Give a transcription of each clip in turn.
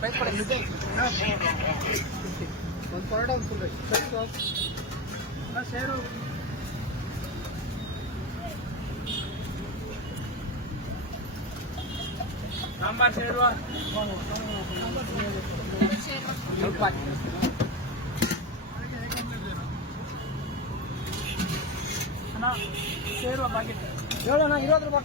price ಕೊಡಿ ಒಂದು ಪರೋಟ ಒಂದು full rice share sambar share ಸ್ವಲ್ಪ ಅಣ್ಣ ಸೇರುವ ಬಾಗಿಟ್ ಹೇಳೋಣ 20 ರೂಪಾಯಿ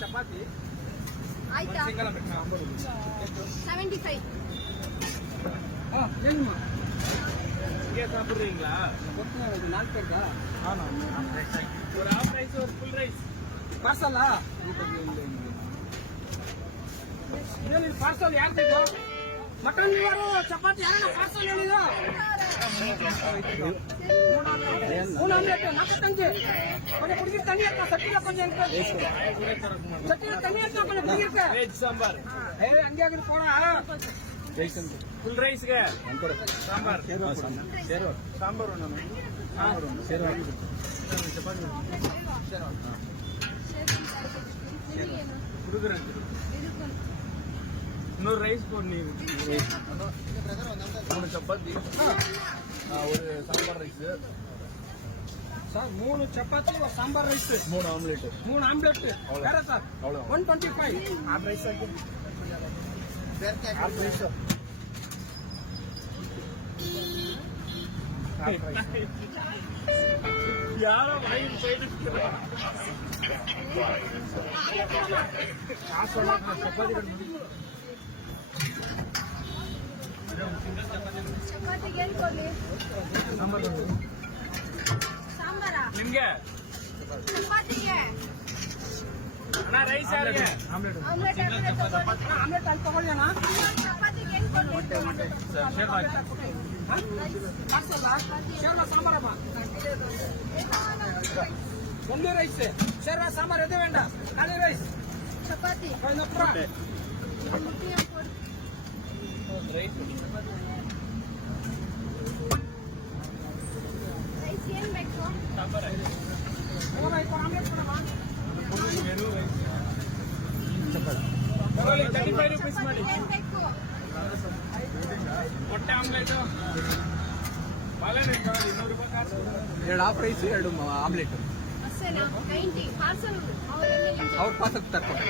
ಚಪಾತಿ ಆಯ್ತಾ 75 சாப்பிடுறீங்களா 4 பேருக்கா ஒரு ஹாஃப் ரைஸ் ஒரு ஃபுல் ரைஸ் பார்சலா ಹೇಳಿ ಪಾರ್ಸಲ್ ಯಾರು ಬೇಕು ಮಟನ್ ಲಿವರು ಚಪಾತಿ ಯಾರನ್ನ ಪಾರ್ಸಲ್ ಹೇಳಿದ್ರು ಮೂರು ಆಮ್ಲೆಟ್ 4 ತಂಜಿ கொஞ்சம் குடிக்க தண்ணி இருக்கா சட்டில கொஞ்சம் இருக்கு சட்டில தண்ணி இருக்கா கொஞ்சம் குடிக்க வெஜ் சாம்பார் ஏய் அங்க அங்க போடா ಫುಲ್ ರೈಸ್ಗೆ ಸಾಂಬಾರ್ ಸಾಂಬಾರು ಹುಡುಗರ ಇನ್ನೂರು ರೈಸ್ ಕೊಡಿ ನೀವು 3 ಚಪಾತಿ ஒரு சாம்பார் ரைஸ் சார் 3 ಚಪಾತಿ ஒரு சாம்பார் ரைஸ் 3 ಆಮ್ಲೆಟ್ 3 ಆಮ್ಲೆಟ್ ಬೇರೆ ಸರ್ 125 ಆ ರೈಸ್ ಹಾಕಿ ಯಾರೋ ಮೈನ್ ಸೈಡ್ ಚಪಾತಿಗೆ ಏನು ಕೊಡ್ಲಿ ಸಾಂಬಾರ ನಿಮ್ಗೆ ಚಪಾತಿಗೆ ಅಣ್ಣ ರೈಸ್ ಯಾರಿಗೆ ಆಮ್ಲೆಟ್ ಆಮ್ಲೆಟ್ ಅಲ್ಲಿ ತಗೊಳ್ಳಿ ಅಣ್ಣ ಚಪಾತಿಗೆ ಏನು ಕೊಡ್ಲಿ ಶೇರ್ವಾ ಸಾಂಬಾರಪ್ಪ ಒಂದೇ ರೈಸ್ ಶೇರ್ವಾ ಸಾಂಬಾರ್ ಎದೆ ವೇಂಡ ಖಾಲಿ ರೈಸ್ ಚಪಾತಿ ರೈಸ್ ಏನ್ ಬೇಕು ಸಾಂಬಾರ್ ಆಮ್ಲೆಟ್ ಕೊಡಮ್ಮ ಚಪಾತಿ 35 ರೂಪೀಸ್ ಮಾಡಿ ಏನ್ ಬೇಕು ಮೊಟ್ಟೆ ಆಮ್ಲೆಟ್ ಬಾಳೆಹಣ್ಣು 200 ರೂಪಾಯಿ ಕಾಸು 2 ಹಾಫ್ ರೈಸ್ 2 ಆಮ್ಲೆಟ್ ಅಷ್ಟೇನಾ 90 ಪಾರ್ಸಲ್ ಅವ್ರ ಪಾರ್ಸಲ್ ತರ್ಕೊಂಡು